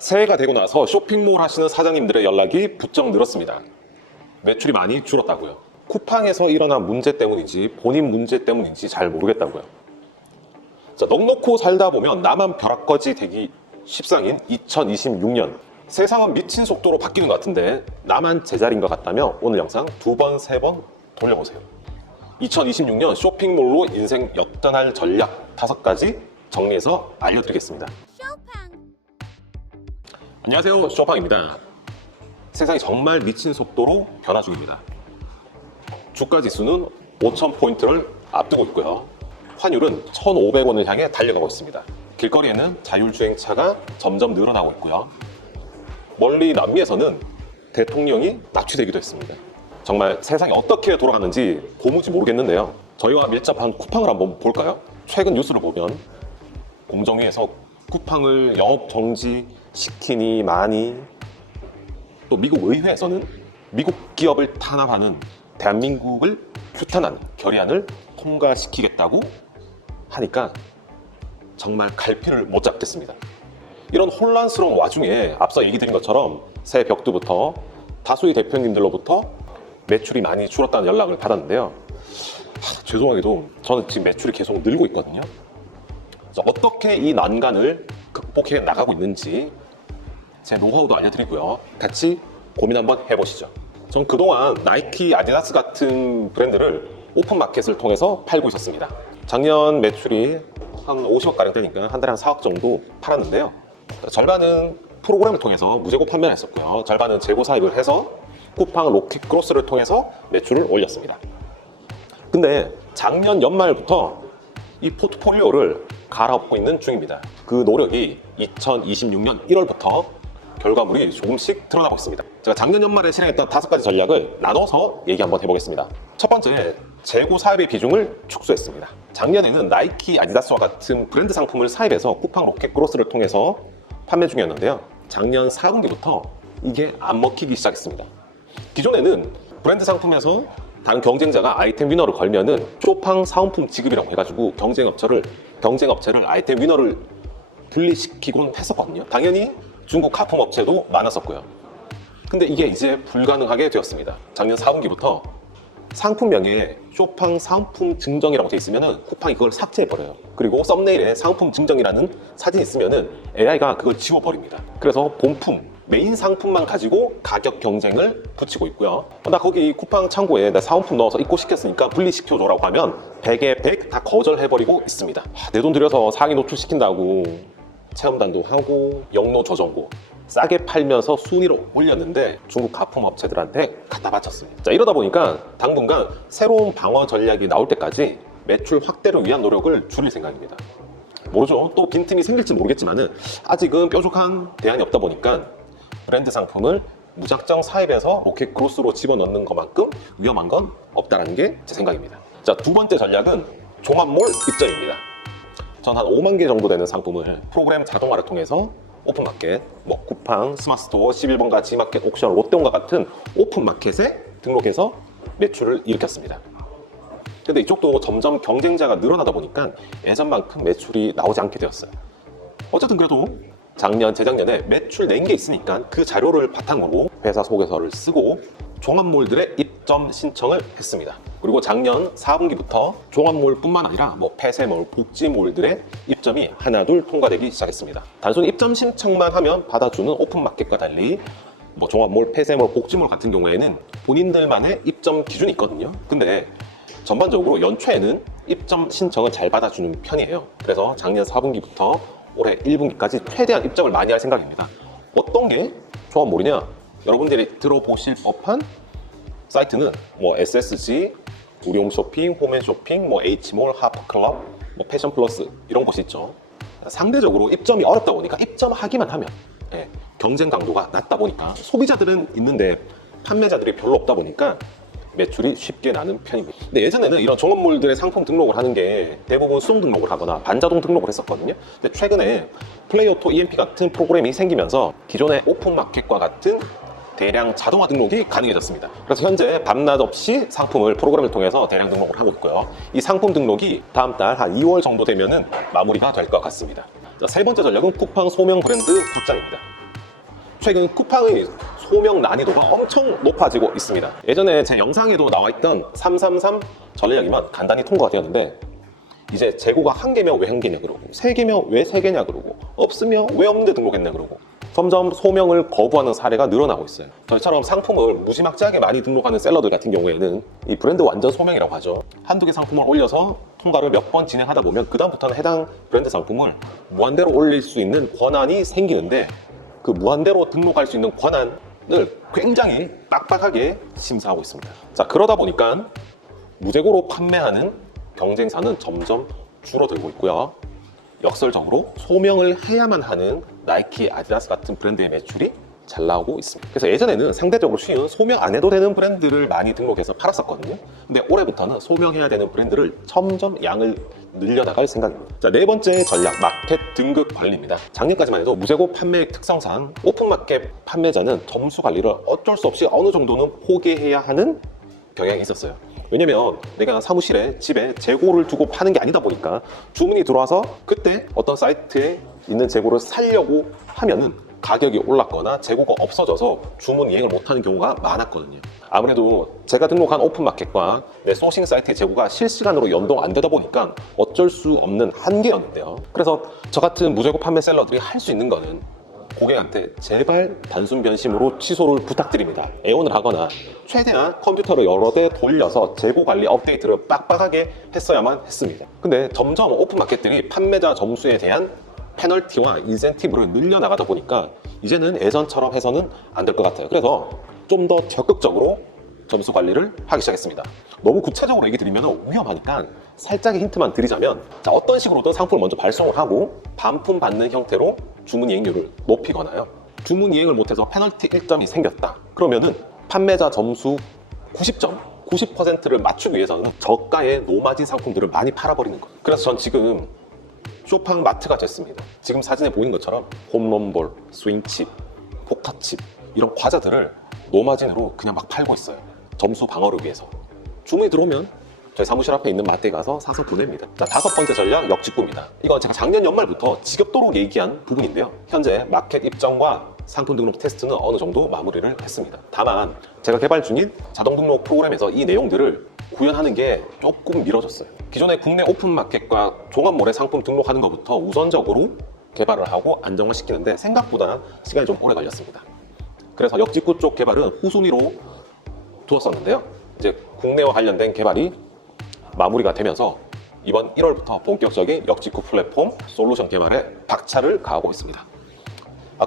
새해가 되고 나서 쇼핑몰 하시는 사장님들의 연락이 부쩍 늘었습니다. 매출이 많이 줄었다고요. 쿠팡에서 일어난 문제 때문인지 본인 문제 때문인지 잘 모르겠다고요. 자, 넉넉고 살다 보면 나만 벼락거지 되기 십상인 2026년. 세상은 미친 속도로 바뀌는 것 같은데 나만 제자리인 것 같다며 오늘 영상 2번, 3번 돌려보세요. 2026년 쇼핑몰로 인생 역전할 전략 5가지 정리해서 알려드리겠습니다. 안녕하세요, 쇼팡입니다. 세상이 정말 미친 속도로 변화 중입니다. 주가 지수는 5,000포인트를 앞두고 있고요. 환율은 1,500원을 향해 달려가고 있습니다. 길거리에는 자율주행차가 점점 늘어나고 있고요. 멀리 남미에서는 대통령이 납치되기도 했습니다. 정말 세상이 어떻게 돌아가는지 도무지 모르겠는데요. 저희와 밀접한 쿠팡을 한번 볼까요? 최근 뉴스를 보면 공정위에서 쿠팡을 영업 정지시키니 마니, 또 미국 의회에서는 미국 기업을 탄압하는 대한민국을 규탄한 결의안을 통과시키겠다고 하니까 정말 갈피를 못 잡겠습니다. 이런 혼란스러운 와중에 앞서 얘기 드린 것처럼 새해 벽두부터 다수의 대표님들로부터 매출이 많이 줄었다는 연락을 받았는데요. 죄송하게도 저는 지금 매출이 계속 늘고 있거든요. 어떻게 이 난간을 극복해 나가고 있는지 제 노하우도 알려드리고요. 같이 고민 한번 해보시죠. 전 그동안 나이키, 아디다스 같은 브랜드를 오픈마켓을 통해서 팔고 있었습니다. 작년 매출이 한 50억가량 되니까 한 달에 한 4억 정도 팔았는데요. 절반은 프로그램을 통해서 무재고 판매를 했었고요. 절반은 재고 사입을 해서 쿠팡 로켓 크로스를 통해서 매출을 올렸습니다. 근데 작년 연말부터 이 포트폴리오를 갈아엎고 있는 중입니다. 그 노력이 2026년 1월부터 결과물이 조금씩 드러나고 있습니다. 제가 작년 연말에 실행했던 5가지 전략을 나눠서 얘기 한번 해보겠습니다. 첫 번째, 재고 사입의 비중을 축소했습니다. 작년에는 나이키, 아디다스와 같은 브랜드 상품을 사입해서 쿠팡 로켓 크로스를 통해서 판매 중이었는데요. 작년 4분기부터 이게 안 먹히기 시작했습니다. 기존에는 브랜드 상품에서 다른 경쟁자가 아이템 위너를 걸면은 쇼팡 사은품 지급이라고 해가지고 경쟁업체를 아이템 위너를 분리시키곤 했었거든요. 당연히 중국 하품 업체도 많았었고요. 근데 이게 이제 불가능하게 되었습니다. 작년 4분기부터 상품명에 쇼팡 사은품 증정이라고 돼 있으면은 쿠팡이 그걸 삭제해버려요. 그리고 썸네일에 사은품 증정이라는 사진이 있으면은 AI가 그걸 지워버립니다. 그래서 본품, 메인 상품만 가지고 가격 경쟁을 붙이고 있고요. 나 거기 쿠팡 창고에 나 사은품 넣어서 입고 시켰으니까 분리시켜줘라고 하면 100에 100 다 거절해버리고 있습니다. 내 돈 들여서 상위 노출시킨다고 체험단도 하고 영로 조정고 싸게 팔면서 순위로 올렸는데 중국 가품 업체들한테 갖다 바쳤습니다. 자, 이러다 보니까 당분간 새로운 방어 전략이 나올 때까지 매출 확대를 위한 노력을 줄일 생각입니다. 모르죠. 또 빈틈이 생길지 모르겠지만은 아직은 뾰족한 대안이 없다 보니까 브랜드 상품을 무작정 사입해서 로켓 크로스로 집어넣는 것만큼 위험한 건 없다는 게 제 생각입니다. 자, 두 번째 전략은 종합몰 입점입니다. 전 한 5만 개 정도 되는 상품을 프로그램 자동화를 통해서 오픈마켓, 쿠팡, 스마트스토어, 11번가, 지마켓, 옥션, 롯데온과 같은 오픈마켓에 등록해서 매출을 일으켰습니다. 근데 이쪽도 점점 경쟁자가 늘어나다 보니까 예전만큼 매출이 나오지 않게 되었어요. 어쨌든 그래도 작년, 재작년에 매출 낸 게 있으니까 그 자료를 바탕으로 회사 소개서를 쓰고 종합몰들의 입점 신청을 했습니다. 그리고 작년 4분기부터 종합몰뿐만 아니라 폐쇄몰, 복지몰들의 입점이 하나둘 통과되기 시작했습니다. 단순히 입점 신청만 하면 받아주는 오픈마켓과 달리 종합몰, 폐쇄몰, 복지몰 같은 경우에는 본인들만의 입점 기준이 있거든요. 근데 전반적으로 연초에는 입점 신청을 잘 받아주는 편이에요. 그래서 작년 4분기부터 올해 1분기까지 최대한 입점을 많이 할 생각입니다. 어떤 게 종합몰이냐? 여러분들이 들어보실 법한 사이트는 SSG, 우리홈쇼핑, 홈앤쇼핑, H몰, 하프클럽, 패션플러스 이런 곳이 있죠. 상대적으로 입점이 어렵다 보니까 입점하기만 하면 경쟁 강도가 낮다 보니까 소비자들은 있는데 판매자들이 별로 없다 보니까 매출이 쉽게 나는 편입니다. 근데 예전에는 이런 종합몰들의 상품 등록을 하는 게 대부분 수동 등록을 하거나 반자동 등록을 했었거든요. 근데 최근에 플레이오토 EMP 같은 프로그램이 생기면서 기존의 오픈마켓과 같은 대량 자동화 등록이 가능해졌습니다. 그래서 현재 밤낮 없이 상품을 프로그램을 통해서 대량 등록을 하고 있고요. 이 상품 등록이 다음 달 한 2월 정도 되면은 마무리가 될 것 같습니다. 자, 세 번째 전략은 쿠팡 소명 브랜드 확장입니다. 최근 쿠팡의 소명 난이도가 엄청 높아지고 있습니다. 예전에 제 영상에도 나와있던 333 전략이면 간단히 통과가 되었는데 이제 재고가 1개면 왜 1개냐 그러고 3개면 왜 3개냐 그러고 없으면 왜 없는데 등록했냐 그러고 점점 소명을 거부하는 사례가 늘어나고 있어요. 저희처럼 상품을 무지막지하게 많이 등록하는 셀러들 같은 경우에는 이 브랜드 완전 소명이라고 하죠. 한두 개 상품을 올려서 통과를 몇 번 진행하다 보면 그 다음부터는 해당 브랜드 상품을 무한대로 올릴 수 있는 권한이 생기는데 그 무한대로 등록할 수 있는 권한을 굉장히 빡빡하게 심사하고 있습니다. 자, 그러다 보니까 무재고로 판매하는 경쟁사는 점점 줄어들고 있고요. 역설적으로 소명을 해야만 하는 나이키, 아디다스 같은 브랜드의 매출이 잘 나오고 있습니다. 그래서 예전에는 상대적으로 쉬운 소명 안 해도 되는 브랜드를 많이 등록해서 팔았었거든요. 근데 올해부터는 소명해야 되는 브랜드를 점점 양을 늘려나갈 생각입니다. 자, 네 번째 전략, 마켓 등급 관리입니다. 작년까지만 해도 무재고 판매 특성상 오픈마켓 판매자는 점수 관리를 어쩔 수 없이 어느 정도는 포기해야 하는 경향이 있었어요. 왜냐면 내가 사무실에 집에 재고를 두고 파는 게 아니다 보니까 주문이 들어와서 그때 어떤 사이트에 있는 재고를 사려고 하면은 가격이 올랐거나 재고가 없어져서 주문 이행을 못하는 경우가 많았거든요. 아무래도 제가 등록한 오픈마켓과 내 소싱 사이트의 재고가 실시간으로 연동 안 되다 보니까 어쩔 수 없는 한계였는데요. 그래서 저 같은 무재고 판매 셀러들이 할 수 있는 거는 고객한테 제발 단순 변심으로 취소를 부탁드립니다. 애원을 하거나 최대한 컴퓨터를 여러 대 돌려서 재고 관리 업데이트를 빡빡하게 했어야만 했습니다. 근데 점점 오픈마켓들이 판매자 점수에 대한 페널티와 인센티브를 늘려나가다 보니까 이제는 예전처럼 해서는 안 될 것 같아요. 그래서 좀 더 적극적으로 점수 관리를 하기 시작했습니다. 너무 구체적으로 얘기 드리면 위험하니까 살짝의 힌트만 드리자면, 자, 어떤 식으로든 상품을 먼저 발송을 하고 반품 받는 형태로 주문 이행률을 높이거나요. 주문 이행을 못해서 페널티 1점이 생겼다. 그러면은 판매자 점수 90점, 90%를 맞추기 위해서는 저가의 노마진 상품들을 많이 팔아버리는 거예요. 그래서 전 지금 쇼팡 마트가 됐습니다. 지금 사진에 보이는 것처럼 홈런볼, 스윙칩, 포카칩 이런 과자들을 노마진으로 그냥 막 팔고 있어요. 점수 방어를 위해서. 주문이 들어오면 저희 사무실 앞에 있는 마트에 가서 사서 보냅니다. 자, 5번째 전략, 역직구입니다. 이건 제가 작년 연말부터 지겹도록 얘기한 부분인데요. 현재 마켓 입점과 상품 등록 테스트는 어느 정도 마무리를 했습니다. 다만 제가 개발 중인 자동 등록 프로그램에서 이 내용들을 구현하는 게 조금 미뤄졌어요. 기존의 국내 오픈마켓과 종합몰에 상품 등록하는 것부터 우선적으로 개발을 하고 안정화시키는데 생각보다 시간이 좀 오래 걸렸습니다. 그래서 역직구 쪽 개발은 후순위로 두었었는데요. 이제 국내와 관련된 개발이 마무리가 되면서 이번 1월부터 본격적인 역직구 플랫폼 솔루션 개발에 박차를 가하고 있습니다.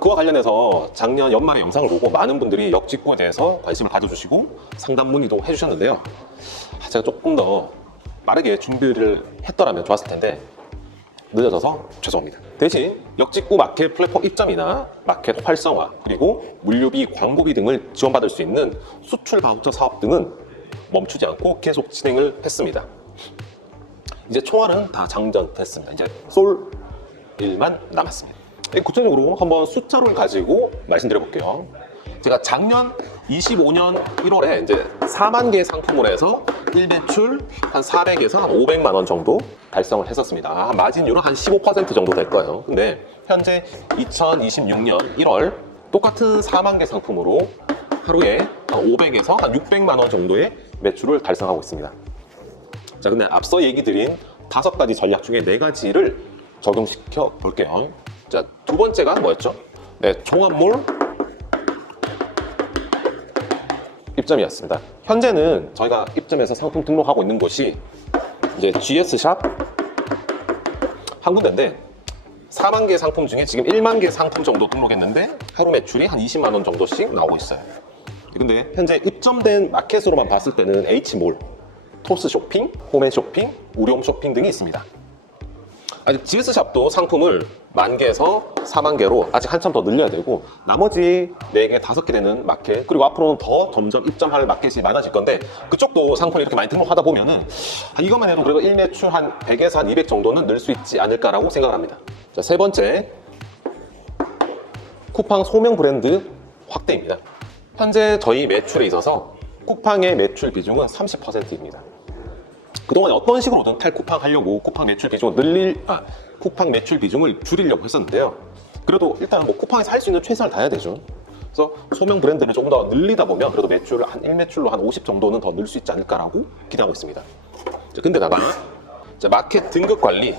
그와 관련해서 작년 연말에 영상을 보고 많은 분들이 역직구에 대해서 관심을 가져주시고 상담 문의도 해주셨는데요. 제가 조금 더 빠르게 준비를 했더라면 좋았을 텐데 늦어져서 죄송합니다. 대신 역직구 마켓 플랫폼 입점이나 마켓 활성화, 그리고 물류비, 광고비 등을 지원받을 수 있는 수출 바우처 사업 등은 멈추지 않고 계속 진행을 했습니다. 이제 총알은 다 장전됐습니다. 이제 솔 일만 남았습니다. 구체적으로 한번 숫자를 가지고 말씀드려 볼게요. 제가 작년 25년 1월에 이제 4만 개 상품을 해서 1매출 한 400에서 한 500만 원 정도 달성을 했었습니다. 마진율은 한 15% 정도 될 거예요. 근데 현재 2026년 1월 똑같은 4만 개 상품으로 하루에 한 500에서 한 600만 원 정도의 매출을 달성하고 있습니다. 자, 근데 앞서 얘기 드린 5가지 전략 중에 4가지를 적용시켜 볼게요. 자, 두 번째가 뭐였죠? 네, 종합몰 입점이었습니다. 현재는 저희가 입점해서 상품 등록하고 있는 곳이 이제 GS샵 한 군데인데 4만 개 상품 중에 지금 1만 개 상품 정도 등록했는데 하루 매출이 한 20만 원 정도씩 나오고 있어요. 근데 현재 입점된 마켓으로만 봤을 때는 H몰, 토스쇼핑, 홈앤쇼핑, 우리홈쇼핑 등이 있습니다. 아직 GS샵도 상품을 10,000개에서 4만 개로 아직 한참 더 늘려야 되고 나머지 4개, 5개 되는 마켓, 그리고 앞으로는 더 점점 입점할 마켓이 많아질 건데 그쪽도 상품을 이렇게 많이 등록하다 보면은 이것만 해도 그래도 1매출 한 100에서 한 200 정도는 늘 수 있지 않을까라고 생각을 합니다. 자, 세 번째, 쿠팡 소명 브랜드 확대입니다. 현재 저희 매출에 있어서 쿠팡의 매출 비중은 30%입니다. 그동안 어떤 식으로든 탈쿠팡 하려고 쿠팡 매출 비중을 쿠팡 매출 비중을 줄이려고 했었는데요. 그래도 일단 뭐 쿠팡에서 할 수 있는 최선을 다해야 되죠. 그래서 소명 브랜드를 조금 더 늘리다 보면 그래도 매출을 한 1매출로 한 50 정도는 더 늘 수 있지 않을까라고 기대하고 있습니다. 자, 근데다가 자, 마켓 등급 관리.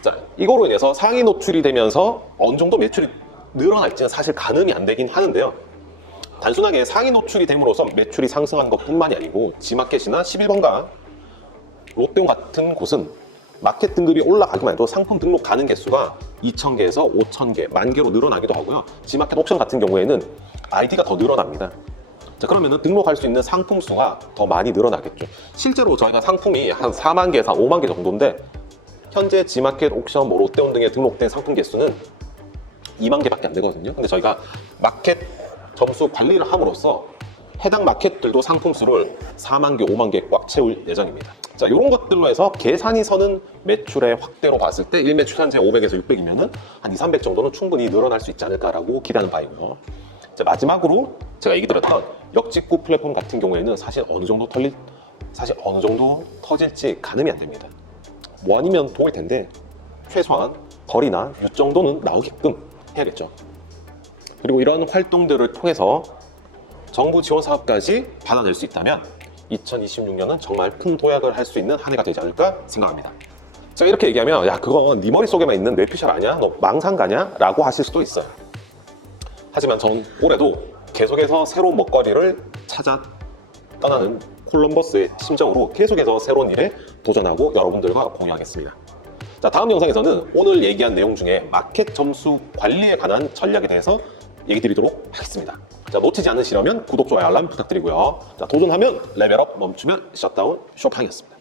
자, 이거로 인해서 상위 노출이 되면서 어느 정도 매출이 늘어날지는 사실 가늠이 안 되긴 하는데요. 단순하게 상위 노출이 됨으로써 매출이 상승한 것뿐만이 아니고 G마켓이나 11번가, 롯데온 같은 곳은 마켓 등급이 올라가기만 해도 상품 등록 가능 개수가 2,000개에서 5,000개, 10,000개로 늘어나기도 하고요. G마켓 옵션 같은 경우에는 아이디가 더 늘어납니다. 자, 그러면은 등록할 수 있는 상품 수가 더 많이 늘어나겠죠. 실제로 저희가 상품이 한 4만 개에서 5만 개 정도인데 현재 G마켓, 옥션, 뭐 롯데온 등에 등록된 상품 개수는 2만 개밖에 안 되거든요. 근데 저희가 마켓 점수 관리를 함으로써 해당 마켓들도 상품 수를 4만 개, 5만 개 꽉 채울 예정입니다. 자, 이런 것들로 해서 계산이 서는 매출의 확대로 봤을 때 1매출 현재 500에서 600이면은 한 2, 300 정도는 충분히 늘어날 수 있지 않을까라고 기대하는 바이고요. 자, 마지막으로 제가 얘기 드렸던 역직구 플랫폼 같은 경우에는 사실 어느 정도 터질지 가늠이 안 됩니다. 뭐 아니면 도울 텐데 최소한 거리나 유 정도는 나오게끔 해야겠죠. 그리고 이런 활동들을 통해서 정부 지원 사업까지 받아낼 수 있다면 2026년은 정말 큰 도약을 할 수 있는 한 해가 되지 않을까 생각합니다. 제가 이렇게 얘기하면 야, 그거 네 머릿속에만 있는 뇌피셜 아니야? 너 망상가냐? 라고 하실 수도 있어요. 하지만 전 올해도 계속해서 새로운 먹거리를 찾아 떠나는 콜럼버스의 심정으로 계속해서 새로운 일에 도전하고 여러분들과 공유하겠습니다. 자, 다음 영상에서는 오늘 얘기한 내용 중에 마켓 점수 관리에 관한 전략에 대해서 얘기 드리도록 하겠습니다. 자, 놓치지 않으시려면 구독, 좋아요, 알람 부탁드리고요. 자, 도전하면 레벨업, 멈추면 셧다운 쇼팡이었습니다.